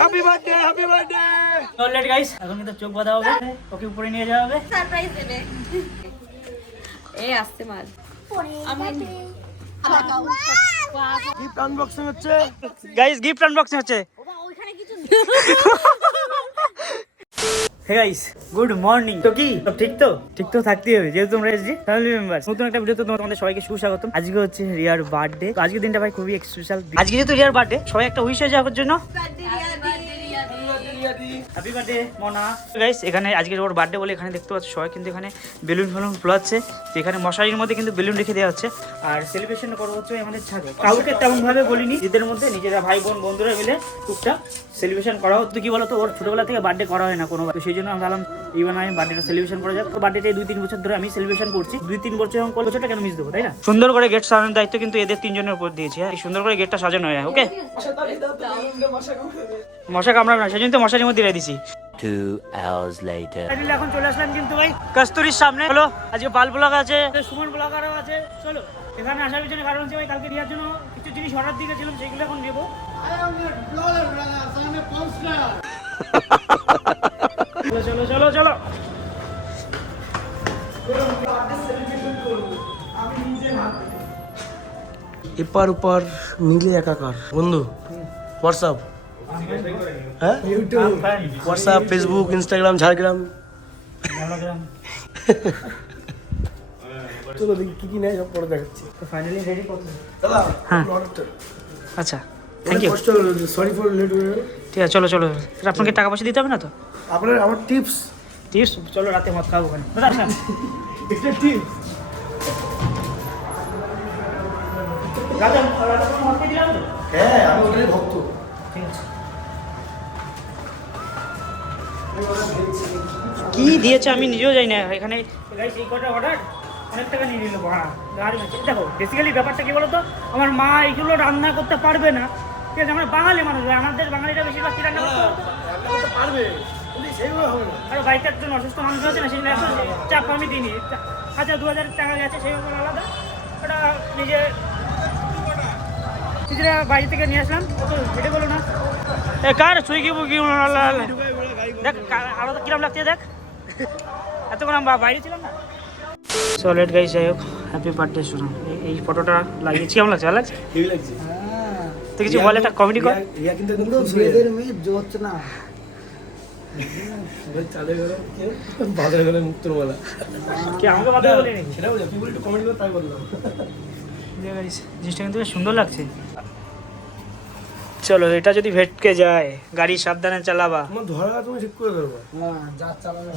Happy birthday, happy birthday. Already guys, এখন কিন্তু চোখ বাঁধা হবে, ওকে উপরে নিয়ে যাওয়া হবে, সারপ্রাইজ দেবে। এই আসছে মাল। আমি গিফট আনবক্সিং হচ্ছে গাইস, গিফট আনবক্সিং হচ্ছে। ওইখানে কিছু হে গাইস, গুড মর্নিং। তো কি সব ঠিক তো? ঠিক তো থাকতেই হবে, যেহেতু তোমরা এসেছি ফ্যামিলি মেম্বারস। নতুন একটা ভিডিওতে তোমাদের সবাইকে সুস্বাগতম। আজকে হচ্ছে রিয়ার বার্থডে। তো আজকের দিনটা ভাই খুবই স্পেশাল। আজকে যেহেতু রিয়ার বার্থডে, সবাই একটা উইশ হয়ে যাওয়ার জন্য হ্যাপি বার্থডে মনা। গাইস, এখানে আজকে ওর বার্থডে বলে এখানে দেখতে পাচ্ছ সবাই কিন্তু এখানে বেলুন ফেলুন ফোলাচ্ছে। তো এখানে মশারির মধ্যে কিন্তু বেলুন রেখে দেওয়া হচ্ছে। আর সেলিব্রেশন করা হচ্ছে আমাদের ছাদে। কাউকে তেমন ভাবে বলিনি, ঈদের মধ্যে নিজেরা ভাই বোন বন্ধুরা মিলে টুকটাক সেলিব্রেশন করা হতো। কি বলতো, ওর ছোটবেলা থেকে বার্থডে করা হয় না কোনো, তো সেই জন্য আমি ভাবলাম এইবার আমি বার্থডেটা সেলিব্রেশন করা যাক। তো বার্থডেটা 2-3 বছর ধরে আমি সেলিব্রেশন করছি। 2-3 বছর এবং কোন বছরটা কেন মিস দেবো, তাই না? সুন্দর করে গেট সাজানোর দায়িত্ব কিন্তু এদের 3 জনের উপর দিয়েছি। হ্যাঁ, সুন্দর করে গেটটা সাজানো হয়। ওকে, মশা কামড়াবে না, সেজন্য তো মশারির মধ্যে রেখে দিছি। 2 hours later. এখন চলে আসলাম কিন্তু ভাই কস্তুরীর সামনে। হলো আজকে বাল ব্লগ আছে, সুমন ব্লগারও আছে। চলো, এখানে আসার পিছনে কারণ হচ্ছে ভাই কালকে রিয়ার জন্য কিছু জিনিস অর্ডার দিয়ে গেছিলাম, সেগুলো এখন নেবো। চলো চলো চলো চলো, এপার ওপার মিলে একাকার। বন্ধু হোয়াটসঅ্যাপ, হ্যাঁ হোয়াটসঅ্যাপ, ফেসবুক, ইনস্টাগ্রাম, ঝাড়গ্রাম। চলো দেখি কি কি নেয়, সব পরে দেখাচ্ছি। ফাইনালি রেডি কত? হ্যাঁ আচ্ছা, thank you. Sorry for late. ঠিক আছে, চলো চলো। আপনাকে টাকা পয়সা দিতে হবে না তো? আপনার আমার টিপস টিপস, চলো রাতে মদ খাবো ওখানে। একটা টিপস। রাতে মদ খেয়ে দিলাম তো? হ্যাঁ, আমি ওটাই ভক্ত। ঠিক আছে। কি দিয়েছে আমি নিজেও জানি না। এখানে গাইস এই কটা অর্ডার অনেক টাকা নিয়ে নিল ভাড়া, গাড়ি আছে। দেখো বেসিক্যালি ব্যাপারটা কি বলতো, আমার মা এইগুলো রান্না করতে পারবে না, ঠিক আছে? আমরা বাঙালি মানুষ, আমাদের বাঙালিরা বেশিরভাগ কি রান্না করতে পারবে, কিন্তু সেইভাবে হবে না। আর বাড়িতে একজন অসুস্থ মানুষ আছে না, সেই জন্য এখন চাপ আমি দিইনি। 1000-2000 টাকা গেছে, সেই ব্যাপার আলাদা। ওটা নিজেরা বাড়ি থেকে নিয়ে আসলাম। তো হেঁটে বলো না এ কার সুইগি বুকি দেখ আলাদা কিরম লাগছে দেখ। এতক্ষণ আমরা বাইরে ছিলাম না। সো লেট গাইস, যাই হোক হ্যাপি বার্থডে শোনা। এই ফটোটা লাগিয়েছি, কেমন লাগছে? ভালো লাগছে? হেভি লাগছে। তো কিছু বল, একটা কমেডি কর। রিয়া কিন্তু একদম মেয়েদের মেয়ে জোচ্ছে না। চাঁদের ঘরে বাজার ঘরে মুক্তর বলা কি আমাকে কথা বলে নাকি? সেটা বলে তুই বলি একটু কমেডি কর, তাই বললাম। গাইস জিনিসটা কিন্তু বেশ সুন্দর লাগছে। চলো, এটা যদি ভেটকে যায়, গাড়ি সাবধানে চালাবা। তোমার ধরা তুমি ঠিক করে দেবো। হ্যাঁ, যা চালানো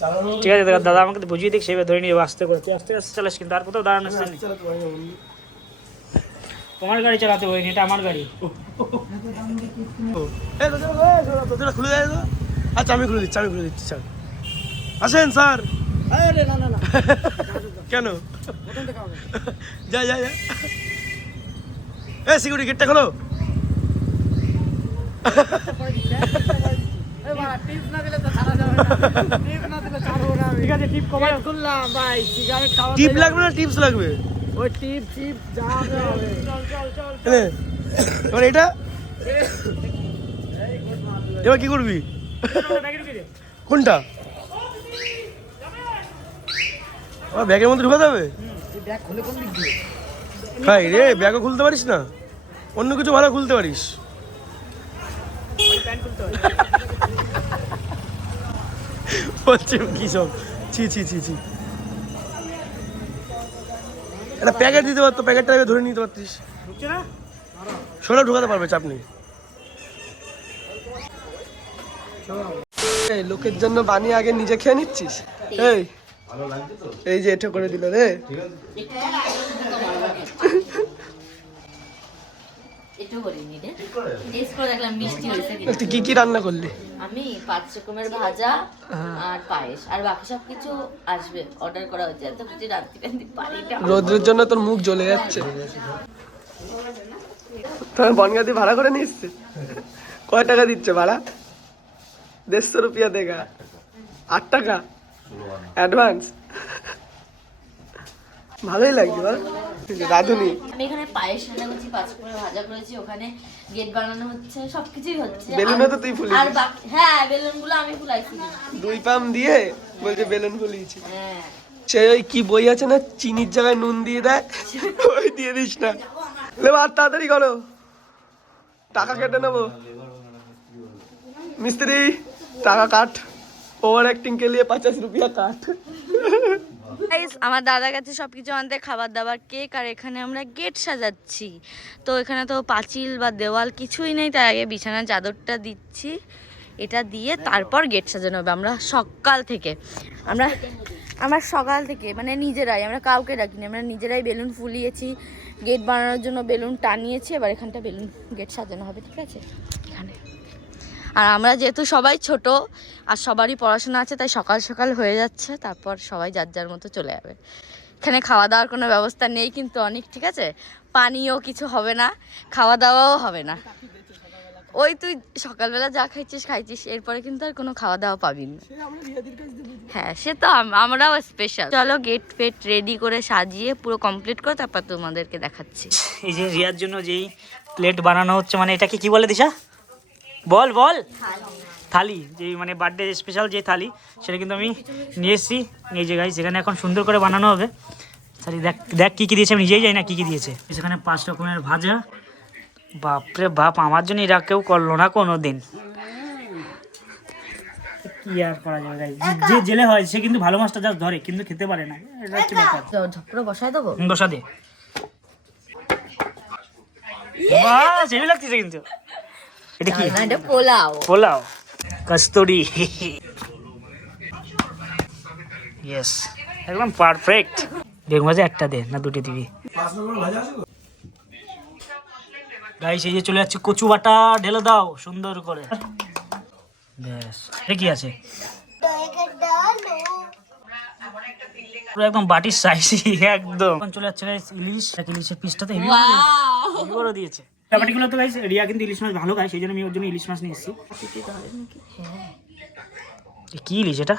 চালানো ঠিক আছে দাদা, আমাকে তো বুঝিয়ে দিক, সেভাবে ধরে নিয়ে যাবো। আস্তে করে তুই আস্তে আস্তে চালাস, কিন্তু আর কোথাও দাঁড়ানো আসছে। চালাতে পারি না বন্ধু। তোমার গাড়ি চালাতে হয়নি, এটা আমার গাড়ি। তোদের খুলে দেয় তো? আচ্ছা, আমি খুলে দিচ্ছি স্যার। আসেন স্যার। আরে না না না, কেন? প্রথম থেকে হবে। যা যা যা। সিকিউরিটি গেটটা খোলো। এই বাবা, টিপস না দিলে তো ছাড়া যাবে না। টিপস না দিলে ছাড়বো না আমি। ঠিক আছে, টিপ কমাই খুললাম ভাই, সিগারেট খাওয়া। টিপ লাগবে না টিপস লাগবে? ওই টিপ যা হবে হবে। এবার এটা এবার কি করবি? কোনটা? আমার ব্যাগের মধ্যে ঢুকাতে হবে? ব্যাগ খুলে কোন দিক দিয়ে? ভাই রে, ব্যাগও খুলতে পারিস না? অন্য কিছু ভালো খুলতে পারিস? বলছি কি সব, ছি ছি ছি ছি। একটা প্যাকেট দিতে পারতো, প্যাকেটটা ধরে নিতে পারতিস। সোনা ঢুকাতে পারবে, চাপ নেই। লোকের জন্য বানিয়ে আগে নিজে খেয়ে নিচ্ছিস। এই যে এটা করে দিল রে। তুই কি কি রান্না করলি? আমি 5 রকমের ভাজা আর পায়েস, আর বাকি সব কিছু আসবে, অর্ডার করা হয়েছে। এত কিছু রাত্রি পারি না। রোদ্রের জন্য তোর মুখ জ্বলে যাচ্ছে। তোমার বনগাতি ভাড়া করে নিয়ে এসছে? কয় টাকা দিচ্ছে ভাড়া? 150 রুপিয়া দেগা। 8 টাকা অ্যাডভান্স। ভালোই লাগছে বল। রাধুনি আমি এখানে পায়েস রান্না করছি, পাঁচফোড়ন ভাজা করেছি, ওখানে গেট বানানো হচ্ছে, সবকিছুই হচ্ছে। বেলুনও তো তুই ফুলিয়েছিস। আর বাকি হ্যাঁ বেলুনগুলো আমি ফুলাইছি। 2 পাম দিয়ে বলছে বেলুন ফুলিয়েছি। হ্যাঁ সে ওই কি বই আছে না, চিনির জায়গায় নুন দিয়ে দেয়, ওই দিয়ে দিস না। লেবার তাড়াতাড়ি করো, টাকা কেটে নেবো। মিস্ত্রি টাকা কাট, ওভার অ্যাক্টিং কে লিয়ে 50 রুপিয়া কাট। আমার দাদা গেছে সবকিছু আনতে, খাবার দাবার, কেক, আর এখানে আমরা গেট সাজাচ্ছি। তো এখানে তো পাঁচিল বা দেওয়াল কিছুই নেই, তাই আগে বিছানার চাদরটা দিচ্ছি, এটা দিয়ে তারপর গেট সাজানো হবে। আমরা সকাল থেকে মানে নিজেরাই, আমরা কাউকে ডাকিনি, আমরা নিজেরাই বেলুন ফুলিয়েছি, গেট বানানোর জন্য বেলুন টানিয়েছি। এবার এখানটা বেলুন গেট সাজানো হবে, ঠিক আছে এখানে। আর আমরা যেহেতু সবাই ছোট আর সবারই পড়াশোনা আছে, তাই সকাল সকাল হয়ে যাচ্ছে, তারপর সবাই যার যার মতো চলে যাবে। এখানে খাওয়া দাওয়ার কোনো ব্যবস্থা নেই কিন্তু অনেক, ঠিক আছে, পানিও কিছু হবে না, খাওয়া দাওয়াও হবে না। ওই তুই সকালবেলা যা খাইছিস, এরপরে কিন্তু আর কোনো খাওয়া দাওয়া পাবি না। হ্যাঁ সে তো আমরাও স্পেশাল। চলো গেট ফেট রেডি করে সাজিয়ে পুরো কমপ্লিট করে তারপর তোমাদেরকে দেখাচ্ছি। এই যে রিয়ার জন্য যেই প্লেট বানানো হচ্ছে, মানে এটাকে কি বলে দিশা? বল বল। থালি, যে মানে বার্থডে স্পেশাল যে থালি, সেটা কিন্তু আমি নিয়ে এসেছি। এই যে গাইস এখানে এখন সুন্দর করে বানানো হবে। সরি দেখ দেখ কী কী দিয়েছে, আমি নিজেই জানি না কী কী দিয়েছে। সেখানে 5 রকমের ভাজা, বাপরে বাপ, আমার জন্য এরা কেউ করলো না কোনো দিন। কি আর করা যাবে গাইস, যে জেলে হয় সে কিন্তু ভালো মাছটা জাস্ট ধরে কিন্তু খেতে পারে না, এটা হচ্ছে ব্যাপার। ঝপড়ো বসাই দেবো, বসা দে। বাহ সেই লাগতেছে কিন্তু। এটা কি? এটা পোলাও। পোলাও কস্তুরি। ইয়েস একদম পারফেক্ট। বেগুন ভাজা একটা দে না দুটো দিবি? গাইস এই যে চলে যাচ্ছে কচু বাটা, ঢেলে দাও সুন্দর করে। ব্যাস এটা কি আছে? পুরো একদম বাটির সাইজ একদম। এখন চলে যাচ্ছে গাইস ইলিশ, ইলিশের পিসটাতে হেভি বড় দিয়েছে। ব্যাপারগুলো তো গাইস রিয়া কিন্তু ইলিশ মাছ ভালো খায়, সেই জন্য আমি ওর জন্য ইলিশ মাছ নিয়ে এসেছি। কি ইলিশ এটা?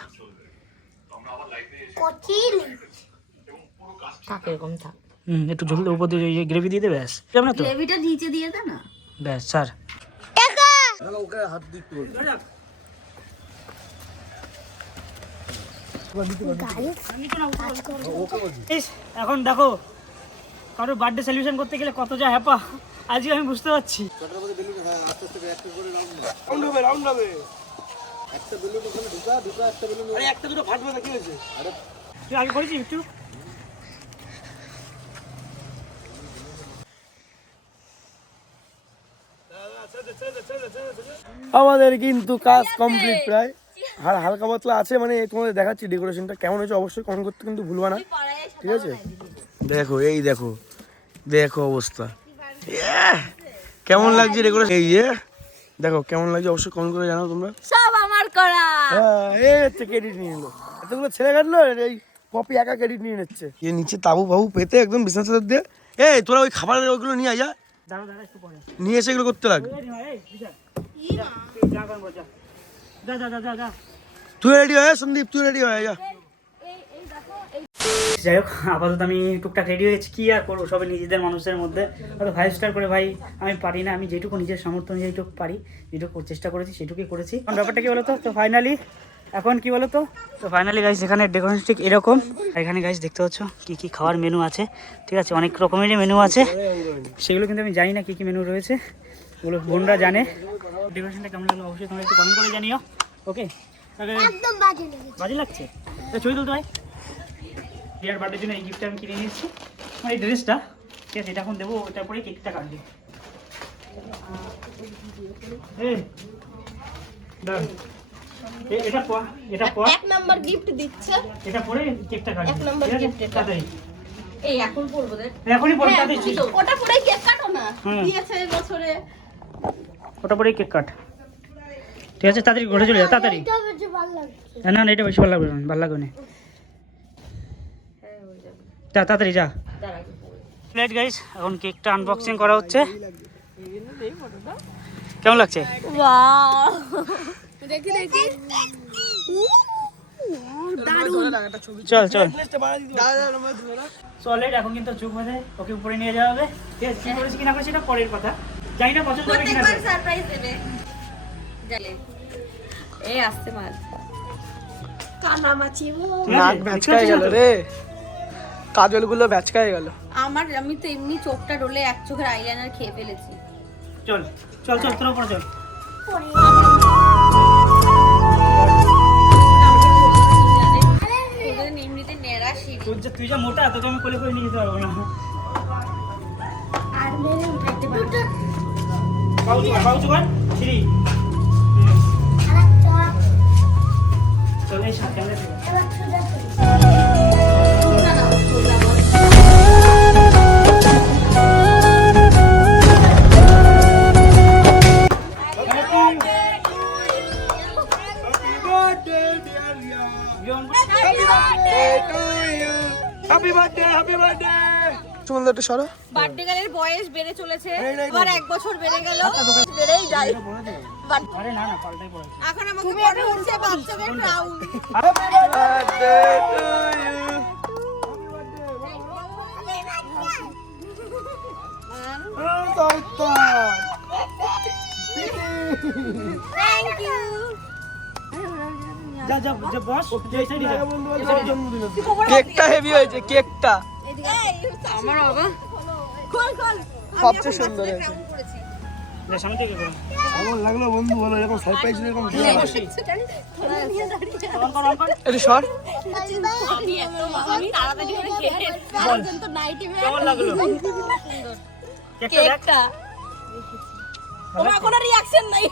থাক এরকম থাক। একটু ঝোল উপর দিয়ে গ্রেভি দিয়ে দে, ব্যাস কেমন তো গ্রেভিটা নিচে দিয়ে দে না, ব্যাস স্যার। এখন দেখো কারোর বার্থডে সেলিব্রেশন করতে গেলে কত যা হ্যাপা আজকে আমি বুঝতে পারছি। তুই আগে করেছিস একটু? আমাদের কিন্তু কাজ কমপ্লিট প্রায়, আর হালকা পাতলা আছে, মানে তোমাদের দেখাচ্ছি ডেকোরেশনটা কেমন হয়েছে, অবশ্যই কমেন্ট করতে কিন্তু ভুলবা না, ঠিক আছে? দেখো এই দেখো দেখো অবস্থা, কেমন লাগছে ডেকোরেশন, এই যে দেখো কেমন লাগছে, অবশ্যই কমেন্ট করে জানাও তোমরা। সব আমার করা। হ্যাঁ এই হচ্ছে ক্রেডিট নিয়ে নিলো, এতগুলো ছেলে কাটলো, এই পপি একা ক্রেডিট নিয়ে নিচ্ছে। এ নিচে তাবু বাবু পেতে একদম বিছানা চাদর দিয়ে, এই তোরা ওই খাবারের ওইগুলো নিয়ে আয়, যা নিয়ে এসে এগুলো করতে লাগবে। তুই রেডি হয়ে সন্দীপ, তুই রেডি হয়ে যা। যাই হোক আপাতত আমি টুকটাক রেডি হয়েছি, কি আর করবো, সবাই নিজেদের মানুষের মধ্যে। হয়তো 5 স্টার করে ভাই আমি পারি না, আমি যেটুকু নিজের সামর্থ্য অনুযায়ী যেটুকু পারি, যেটুকু চেষ্টা করেছি সেটুকুই করেছি। এখন ব্যাপারটা কি বলতো, তো ফাইনালি এখন কি বলতো, তো ফাইনালি গাইস এখানে ডেকোরেশন ঠিক এরকম। এখানে গাইস দেখতে পাচ্ছ কি কি খাওয়ার মেনু আছে, ঠিক আছে, অনেক রকমেরই মেনু আছে, সেগুলো কিন্তু আমি জানি না কি কি মেনু রয়েছে, ওগুলো বোনরা জানে। ডেকোরেশনটা কেমন লাগলো অবশ্যই তোমরা একটু কমেন্ট করে জানিও। ওকে একদম বাজে লাগছে, তো ছবি তুলতে হয়। ডিয়ার বার্থডের জন্য এই গিফটটা আমি কিনে নিয়েছি, মানে এই ড্রেসটা, ঠিক আছে, এটা এখন দেবো, ওটার পরেই কেকটা কাটবে। এটা পর 1 নাম্বার গিফট দিচ্ছে, এটা পরে কেকটা কাটবে, 1 নাম্বার গিফট এটা। তাড়াতাড়ি এই এখন পড়বো রে, এখনই পরে হ্যাঁ, তাড়াতাড়ি ওটা পরেই কেক কাটো না, হুম। দিয়েছে এই বছরে। ওটা পরেই কেক কাট, ঠিক আছে, তাড়াতাড়ি ঘরে চলে যা তাড়াতাড়ি। না না এটা বেশি ভালো লাগবে না, ভালো লাগবে না, যা তাড়াতাড়ি যা। লেট গাইস এখন কেকটা আনবক্সিং করা হচ্ছে, কেমন লাগছে? ওয়াও দেখি দেখি চল চল সলিড। এখন কিন্তু চোখ বাঁধে ওকে উপরে নিয়ে যাওয়া হবে। ঠিক আছে, কি করেছি কিনা করেছি এটা পরের কথা, জানি না পছন্দ হবে কিনা। সারপ্রাইজ দেবে জালে এই আসতে মাছ কানামাছি নাক ব্যাচকায় গেল রে, কাজল গুলো ব্যাচকায় গেল। আমি তো এমনি চোখটা ডলে এক চোখের আইলাইনার খেয়ে ফেলেছি। চল চল চল তোর উপরে চল। এমনিতে নেড়াশি তুই যা মোটা, তোকে আমি কোলে করে নিয়ে যেতে পারবো না। আর মেরে উঠাইতে পারবো পাউচ কর ছিড়ি। চল এই সাথে আমরা সুন্দর একটু সরো। বার্থডে গার্লের বয়স বেড়ে চলেছে, আবার 1 বছর বেড়ে গেল, বেড়েই যায়। আরে না না পাল্টাই পড়েছে। এখন আমাকে মনে হচ্ছে বাচ্চাদের ক্রাউন। Thank you. যা যা যা বস, এই সাইডে যা। কেকটা হেভি হয়েছে, কেকটা আমার বাবা খোল খোল। সবচেয়ে সুন্দর হয়েছে। যা সামনে থেকে করো। কেমন লাগলো বন্ধু বলো, এরকম সারপ্রাইজ এরকম অন কর অন কর। একটু সর। আমি তাড়াতাড়ি করে খেয়ে বল। তো নাইটি কেমন লাগলো কেকটা দেখ। কেকটা তোমার কোনো রিঅ্যাকশন নাই।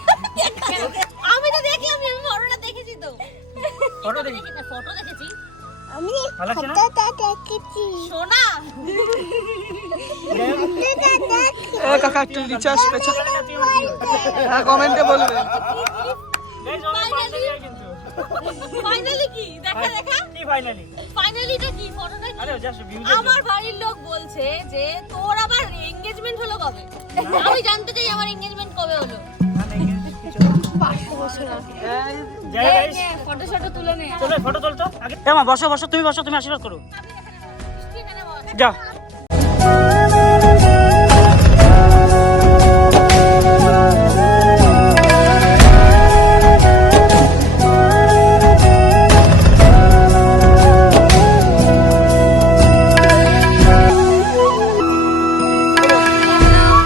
আমি তো দেখলাম, আমি ফটোটা দেখেছি তো। ফটো দেখি ফটো দেখেছি আমি, ভালো লাগছে না? সোনা এ কাকা একটু রিচার্জ পেছো, হ্যাঁ কমেন্টে বলবে। গাইস অনেক ফাইনালি কিন্তু। ফাইনালি কি দেখা দেখা কি ফাইনালি? ফাইনালিটা কি ফটোটা কি? আরে জাস্ট ভিউ আমার বাড়ির লোক বলছে যে তোর আবার এনগেজমেন্ট হলো কবে? আমি জানতে চাই আমার এনগেজমেন্ট কবে হলো। যাই গাইস ফটো শটো তুলে নে। চলো ফটো তোল তো আগে। মা বসো বসো, তুমি বসো, তুমি আশীর্বাদ করো। যা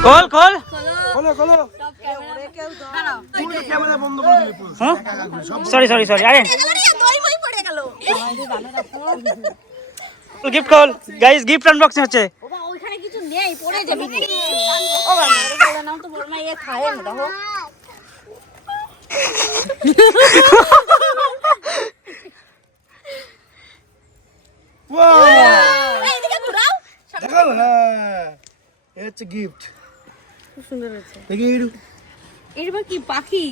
কল কল। খোলো খোলো ক্যামেরা বন্ধ করে দিলে পুরো। হ্যাঁ সরি সরি সরি। আরে দই মই পড়ে গেল। Gift call guys, gift unboxing হচ্ছে। বাবা ওইখানে কিছু নেই, পড়ে যাবে। ও বাবা বলে নাও তো, বড় মা এ খায় না দেখো। ওয়াও এইদিকে ঘুরাও। দেখাও, হ্যাঁ এই হচ্ছে গিফট। খুব সুন্দর হয়েছে। দেখি একটু এরবার কি পাখি?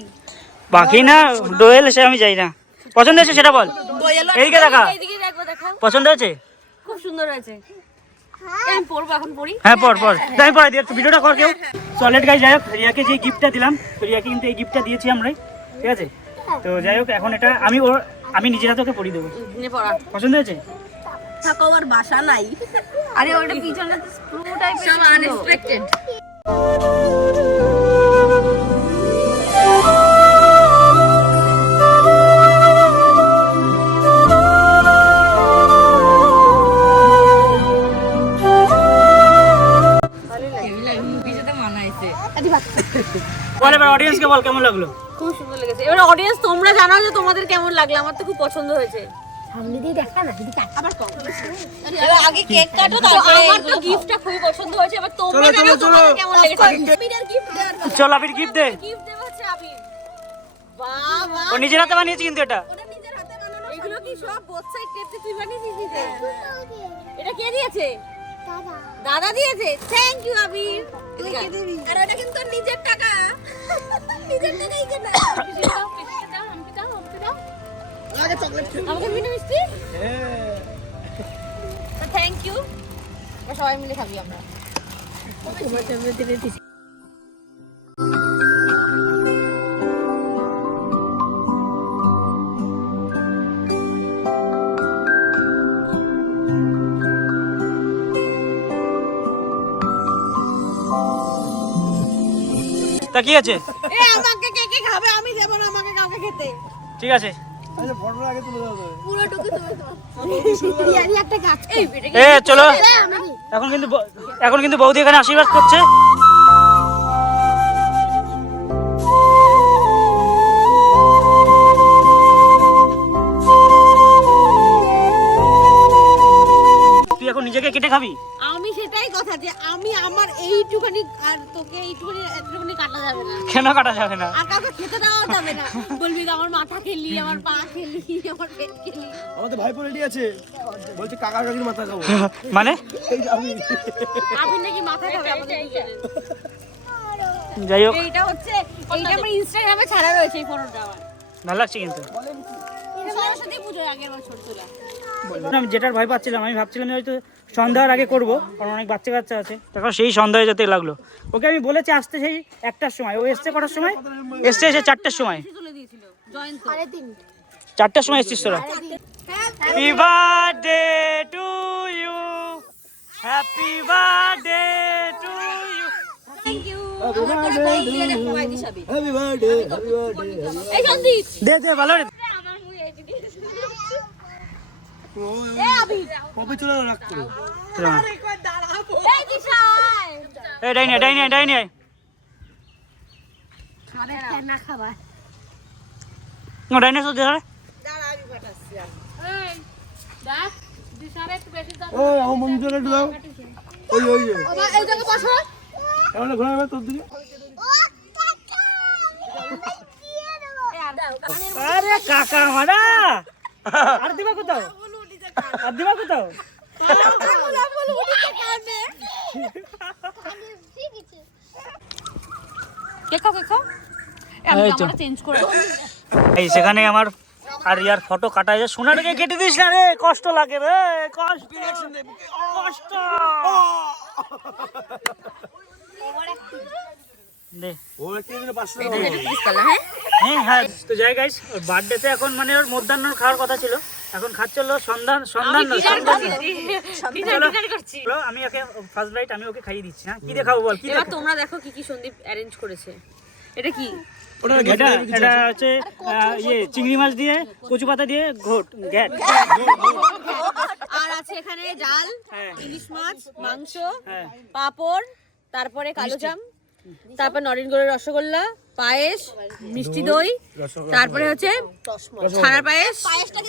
বাকি না দোয়েল, সে আমি যাই না। পছন্দ হয়েছে সেটা বল। দোয়েল এইদিকে দেখা। এইদিকে দেখো দেখাও। পছন্দ হয়েছে? খুব সুন্দর হয়েছে। আমি পরবো, এখন পরি। হ্যাঁ পর পর, আমি পরে দিয়ে ভিডিওটা কর কেউ। সলিড গাইস, যাই হোক রিয়াকে যে গিফটটা দিলাম, তো রিয়াকে কিন্তু এই গিফটটা দিয়েছি আমরাই, ঠিক আছে? তো যাই হোক এখন এটা আমি নিজের হাতে ওকে পরিয়ে দেবো। নে পড়া। পছন্দ হয়েছে? থাকো আর বাসা নাই। আরে ওটা পিছনে তো স্ক্রু টাইপের সব আনএক্সপেক্টেড। বল এবার অডিয়েন্সকে বল কেমন লাগলো। খুব সুন্দর লেগেছে। এবার অডিয়েন্স তোমরা জানাও যে তোমাদের কেমন লাগলো। আমার তো খুব পছন্দ হয়েছে। সামনে দিয়ে দেখা না, যদি কাট আবার কম। আগে কেক কাটো, তারপরে আমার তো গিফটটা খুবই পছন্দ হয়েছে। এবার তোমরা জানাও তোমাদের কেমন লেগেছে। আবিরের গিফট দেওয়ার কথা। চল আবির গিফট দে। গিফট দেব হচ্ছে আবির। বাহ বাহ, ও নিজের হাতে বানিয়েছে কিন্তু এটা। ওটা নিজের হাতে বানানো। এগুলো কি সব বোথ সাইড টেপে তুই বানিয়েছিস? এটা কে দিয়েছে? দাদা। দাদা দিয়েছে। থ্যাংক ইউ আবির। কে দিবি? আর এটা কিন্তু নিজের টাকা। নিজের টাকাই কেনা। পিসিকে দাও, আমাকে দাও, আমাকে দাও। আগে চকলেট খেয়ে আমাকে মিষ্টি মিষ্টি। হ্যাঁ তো থ্যাংক ইউ। সবাই মিলে খাবি আমরা। তোমার সামনে দিলে দিছি। তা কি আছে? এ আমাকে কে কে খাবে, আমি দেব না আমাকে কাউকে খেতে। ঠিক আছে, আচ্ছা ফটোটা আগে তুলে দাও তো। পুরোটুকু তুমি তোমার ইয়ারি একটা গাছ। এই বেটে এ চলো, এখন কিন্তু বৌদি এখানে আশীর্বাদ করছে। তুই এখন নিজেকে কেটে খাবি? আমি সেটাই কথা যে আমি আমার এইটুখানি আর তোকে এইটুখানি এতটুকুনি কাটা যাবে না। কেন কাটা যাবে না? আর কাউকে খেতে দেওয়া যাবে না। বলবি যে আমার মাথা খেলি, আমার পা খেলি, আমার পেট খেলি। আমাদের ভাইপো রেডি আছে, বলছে কাকা কাকির মাথা খাবো। মানে এই যে আমি। আপনি নাকি মাথা খাবে আমাদের দুজনের। যাই হোক, এইটা হচ্ছে, এইটা আমার ইনস্টাগ্রামে ছাড়া রয়েছে এই ফটোটা আমার। ভালো লাগছে কিন্তু। এটা সরস্বতী পুজোর আগের বছর তোলা। আমি যেটার ভয় পাচ্ছিলাম, আমি ভাবছিলাম যে হয়তো সন্ধ্যার আগে করব, কারণ অনেক বাচ্চা কাচ্চা আছে। তারপর সেই সন্ধ্যায় যেতে লাগলো। ওকে আমি বলেছি আসতে সেই 1টার সময়, ও এসছে কটার সময়? এসে 4টার সময়। তুলে দিয়েছিল জয়ন্ত। 3:30 4টার সময় এসছিস তোরা। Happy birthday to you, happy birthday to you. Thank you. আমার করে বল দিয়ে রে মোবাইল দিছাবি। Happy birthday, happy birthday. এই সন্দীপ দে দে ভালো রে। আমার মুখে এসে দিয়েছে। এ আবি কবে চলে রাখ করে। এই দিশাই এই ডাইনে ডাইনে ডাইনে। খাবে না খাবার। ও ডাইনে তো দে রে। এই দেখ দিশারে একটু বেশি দাও। ওই আমার মঞ্জুরে একটু দাও। ওই ওই যে বাবা এই জায়গায় বসো। এমন ঘোরাবে তোর দিকে। আরে কাকা মারা, আর দিবা কোথাও? আর দিবা কোথাও? এই সেখানে আমার আর ইয়ার ফটো কাটা যায়। সোনাটাকে কেটে দিস না রে, কষ্ট লাগে রে, কষ্ট কষ্ট। দে ও একটু 500 টাকা। হ্যাঁ হ্যাঁ। তো যাই গাইস, বার্থডেতে এখন মানে ওর মধ্যাহ্ন খাওয়ার কথা ছিল, এখন খাচ্ছে হলো সন্ধান সন্ধান নয়, সন্ধান আমি ওকে ফার্স্ট বাইট আমি ওকে খাইয়ে দিচ্ছি। না কি দেখাবো বল, কি এবার দেখাবো? তোমরা দেখো কি কি সন্দীপ অ্যারেঞ্জ করেছে। এটা কি? ওটা এটা এটা হচ্ছে ইয়ে চিংড়ি মাছ দিয়ে কচু পাতা দিয়ে ঘোট গ্যাট। আর আছে এখানে জাল, হ্যাঁ ইলিশ মাছ, মাংস, হ্যাঁ পাঁপড়, তারপরে কালো জাম, তারপর নরেনগড়ের রসগোল্লা, পায়েস, মিষ্টি দই, তারপরে হচ্ছে ছানার পায়েস।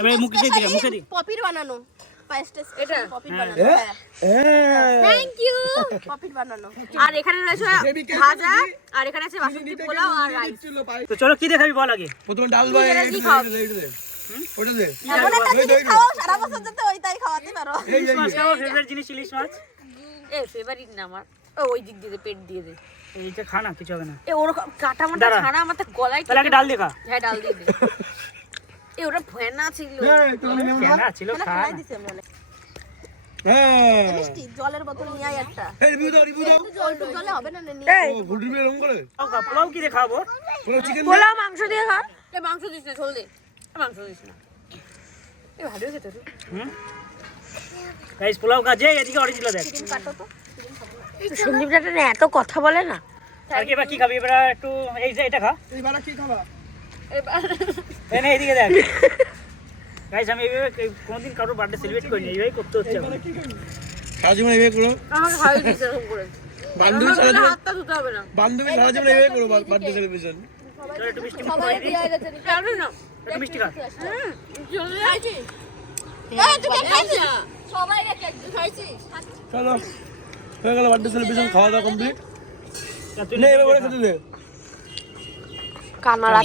এবারে মুখে দিয়ে দিলাম, মুখে দি। পপির বানানো পায়েসটা, এটা পপির বানানো। হ্যাঁ থ্যাংক ইউ। পপির বানানো। আর এখানে রয়েছে ভাজা, আর এখানে আছে বাসন্তী পোলাও আর রাইস। তো চলো কি দেখাবি বল আগে। প্রথমে ডাল ভাই কি খাওয়াবি? ওটা দে। এমন একটা জিনিস খাও সারা বছর যাতে ওইটাই খাওয়াতে পারো। ইলিশ মাছ খাও, ফেভারিট জিনিস ইলিশ মাছ। এ ফেভারিট না আমার। ওই দিক দিয়ে দে, পেট দিয়ে দে। এইটা খা না, কিছু হবে না। এ ওরকম কাটা মাটা দাঁড়া। ছানা আমার তো গলায় তাহলে আগে ডাল দেখা। হ্যাঁ ডাল দিয়ে দে। এ ওটা ভেনা ছিল। কেনা ছিল খা না। হ্যাঁ জলের বোতল নিয়ে আয় একটা। এই রিভিউ দাও, রিভিউ দাও। জলে হবে না নিয়ে। ও গুড রিভিউ এরকম করে। পোলাও কি দেখাবো? পুরো চিকেন পোলাও মাংস দিয়ে খা। এ মাংস দিস না, ঝোল দে। মাংস দিস না। এ ভালো খেতে তো। গাইস পোলাও কাজে এদিকে অরিজিনাল দেখ। সন্দীপ দাদা এত কথা বলে না। আর কি এবার কি খাবি? এবার একটু এই যে এটা খা। এই বাড়া কি খাবা? এই নে এদিকে দেখ। গাইস আমি এইভাবে কোনোদিন কারোর বার্থডে সেলিব্রেট করিনি, এইভাবেই করতে হচ্ছে আমার। সারা জীবন এইভাবে করো। আমাকে খাওয়াই দিস এরকম করে। বান্ধবী সারা জীবন, হাতটা ধুতে হবে না। বান্ধবী সারা জীবন এইভাবে করো বার্থডে সেলিব্রেশন। চলো একটু মিষ্টি সবাই খাই দিই। দিয়ে গেছে। কেন না? একটু মিষ্টি খা। চলে যাচ্ছি। এই তুই কেক খাইছিস? সবাই কেক খাইছিস? চলো হয়ে গেল বার্থডে সেলিব্রেশন, খাওয়া দাওয়া কমপ্লিট। আর তুই নে এবার করে খেতে দে।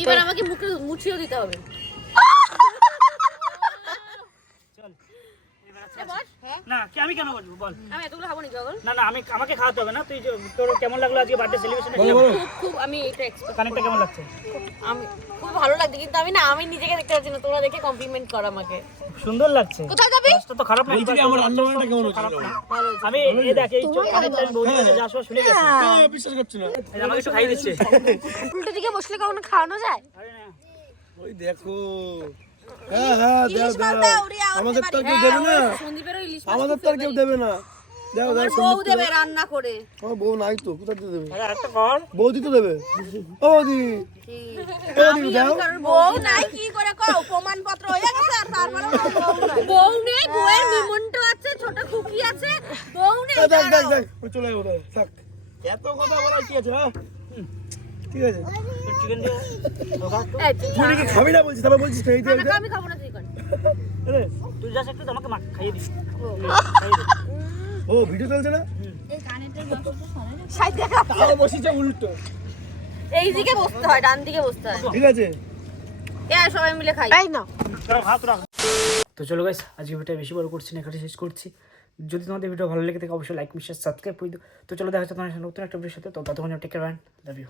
এবার আমাকে মুখে মুছিও দিতে হবে। না কি আমি কেন বলবো বল? আমি এতগুলো খাবো না জগল। না না আমি আমাকে খাওয়াতে হবে না। তুই তোর কেমন লাগলো আজকে বার্থডে সেলিব্রেশন? বলো বলো। খুব আমি এটা এক্সপেক্ট, কানেক্টটা কেমন লাগছে? আমি খুব ভালো লাগছে, কিন্তু আমি নিজেকে দেখতে পাচ্ছি না। তোমরা দেখে কমপ্লিমেন্ট কর আমাকে। সুন্দর লাগছে। কোথায় যাবি? কাজটা তো খারাপ না। বলছি কি আমার রান্না বান্নাটা কেমন হচ্ছে? ভালো হয়েছে। আমি এই দেখ এই কানেক্টটা আমি বলতে যা সব শুনে গেছি। এই বিশ্বাস করছি না। এই আমাকে একটু খাইয়ে দিচ্ছে। উল্টো দিকে বসলে কখনো খাওয়ানো যায়? আরে না ওই দেখো। হ্যাঁ হ্যাঁ দাও দাও। আমাদের তো আর কেউ দেবে না। সন্দীপেরও ইলিশ আমাদের তো আর কেউ দেবে না। দেখো দেখো বউ দেবে রান্না করে। আমার বউ নাই তো, কোথা দিয়ে দেবে? আরেকটা কর। বৌদি তো দেবে। ও বৌদি, বৌদি দাও। বউ নাই কি করে কও? প্রমাণপত্র হয়ে গেছে আর তারপরে বউ নাই। বউ নেই, বউয়ের নিমন্ত্রণ আছে, ছোট খুকি আছে, বউ নেই। দেখ দেখ দেখ, ওই চলে যাবো তাহলে, থাক। এত কথা বলার কি আছে, হ্যাঁ? ঠিক আছে। চিকেন দিয়ে তুই নাকি খাবি না বলছিস, তারপর বলছিস খেয়ে দিতে। আমি খাবো না চিকেন। তুই যাস একটু আমাকে খাইয়ে দিবি। ও ভিডিও চলছে না? সাইড দেখা। তাও বসিছে উল্টো। এই দিকে বসতে হয়, ডান দিকে বসতে হয়। ঠিক আছে। এ সবাই মিলে খাই। এই না। তো চলো গাইস, আজকে ভিডিওটা বেশি বড় করছি না, এখানে শেষ করছি। যদি তোমাদের ভিডিও ভালো লেগে থাকে অবশ্যই লাইক, শেয়ার, সাবস্ক্রাইব করে দিও। তো চলো দেখা হচ্ছে তোমার সাথে নতুন একটা ভিডিওর সাথে। তো ততক্ষণ টেক কেয়ার, লাভ ইউ।